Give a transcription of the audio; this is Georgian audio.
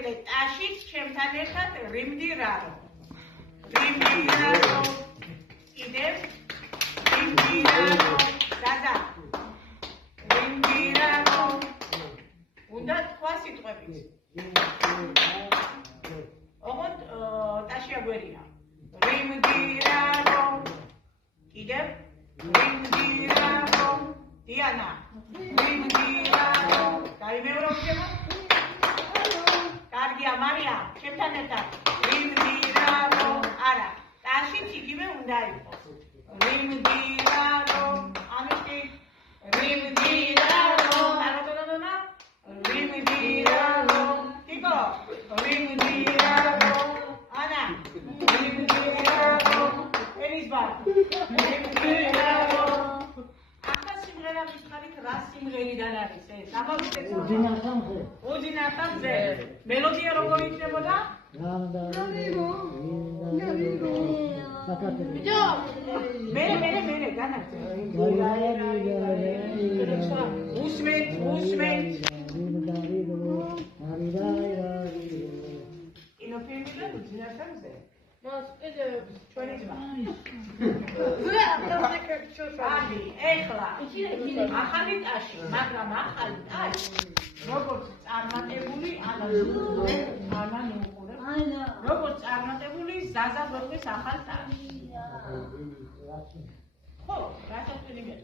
მოკლე ტაშით ჩემთან ერთად რიმდირარო. რიმდირარო. კიდევ რიმდირარო. დადა. რიმდირარო. უნდა თქვა სიტყვებით. ოღონდ ტაში აგვერია. რიმდირარო. კიდევ რიმდირარო. დიანა. რიმდირარო. გაიმეორებდება? კარგია, მარია, ჩემთან ერთად. რიმდირარო. არა, ტაშით იგივე უნდა იყოს. რიმდირარო. ამიტომ რიმდირარო. არადოდონა. რიმდირარო. ტიკო. რიმდირარო. ანა. რიმდირარო. ელიზბარ. რიმდირარო. ახლა სიმღერა მითხარით რა სიმღერიდან არის ეს? ამავე უძინართან ზე. მელოდია როგორ იქნებოდა? მე განაგზა. უსმენთ. ინოფილმიდან უძინართან ზე. ჩვენი ძმა. აი, ეხლა ახალი ტაში, მაგრამ ახალი ტაში როგორც წარმატებული როგორც წარმატებული ზაზა გვერდის ახალ ტაში. ხო, რა თქმა უნდა.